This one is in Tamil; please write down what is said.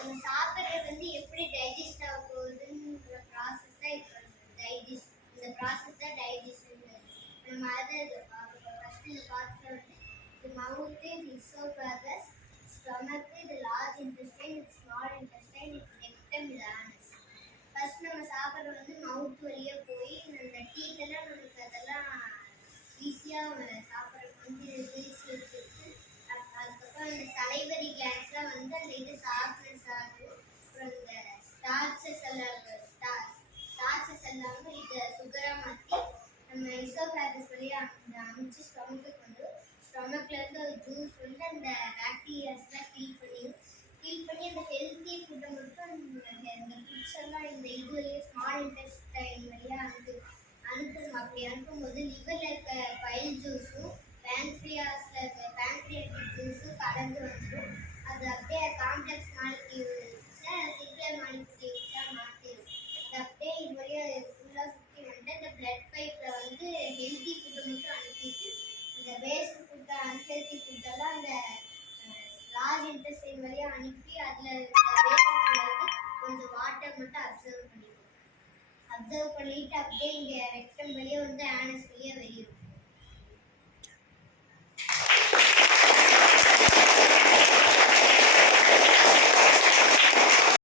நம்ம சாப்பிட்றது வந்து எப்படி டைஜஸ்ட் ஆக போகுதுன்ற ப்ராசஸ் தான் இப்போ டைஜஸ்ட். இந்த ப்ராசஸ் தான் டைஜஷன். நம்ம அதை ஃபர்ஸ்ட் இந்த பாத்திரம் வந்து இது மவுத்து, இது இசோஃபேகஸ், ஸ்டொமக், இது லார்ஜ் இன்டெஸ்டைன், இது ஸ்மால் இன்டெஸ்டைன், இது ரெக்டம், இது ஆனஸ். ஃபர்ஸ்ட் நம்ம சாப்பிட்றது வந்து மவுத் வழியாக போய் இந்த டீத்தெல்லாம் நமக்கு அதெல்லாம் ஈஸியாக சாப்பிட்றதுக்கு வந்து ரீச் வச்சுருக்கு. அதுக்கப்புறம் இந்த சலைவரி கிளான்ஸ்லாம் வந்து அந்த இது சாஃப்ட்னஸ் ஆகும். அப்புறம் இந்த ஸ்டார்ச்சஸ் எல்லாமே இதை சுகராக மாற்றி நம்ம இசோஃபேகஸ் வழியாக அமைச்சு ஸ்டொமக்குக்கு வந்து ஸ்டொமக்லேருந்து ஒரு ஜூஸ் வந்து அந்த பாக்டீரியாஸ்லாம் கில் பண்ணி அந்த ஹெல்த்தி ஃபுட்டை மட்டும் இந்த ஃபுட்ஸ் எல்லாம் இந்த இது வழியாக ஸ்மால் இன்டெஸ்டைன் வழியாக அனுப்பணும். அப்படி அனுப்பும்போது லிவரில் இருக்க பைல் ஜூஸும் பேங்க்ரியாஸில் இருக்க பேங்க்ரியாட்டிக் ஜூஸும் கலந்து வந்துடும். அது அப்படியே காம்ப்ளெக்ஸ் மாலிக்யூல்ஸை சிம்பிளர் மாலிக்யூல்ஸாக மாற்றிடும். அது அப்படியே இது வழியாக ஃபுல்லாக சுற்றி வந்துட்டு இந்த பிளட் பைப்பில் வந்து ஹெல்த்தி ஃபுட்டை மட்டும் அனுப்பிட்டு இந்த வேஸ்ட் ஃபுட்டை அன்ஹெல்த்தி ஃபுட்டெல்லாம் அந்த லார்ஜ் இன்டெஸ்டைன் வழியாக அனுப்பி அதில் இந்த வேஸ்ட் ஃபுட்டில் வந்து கொஞ்சம் வாட்டர் மட்டும் அப்சர்வ் பண்ணிட்டு அப்படியே இங்கே ரெக்டம் வழியாக வந்து ஆனஸ் வழியாக வெளியிடும்.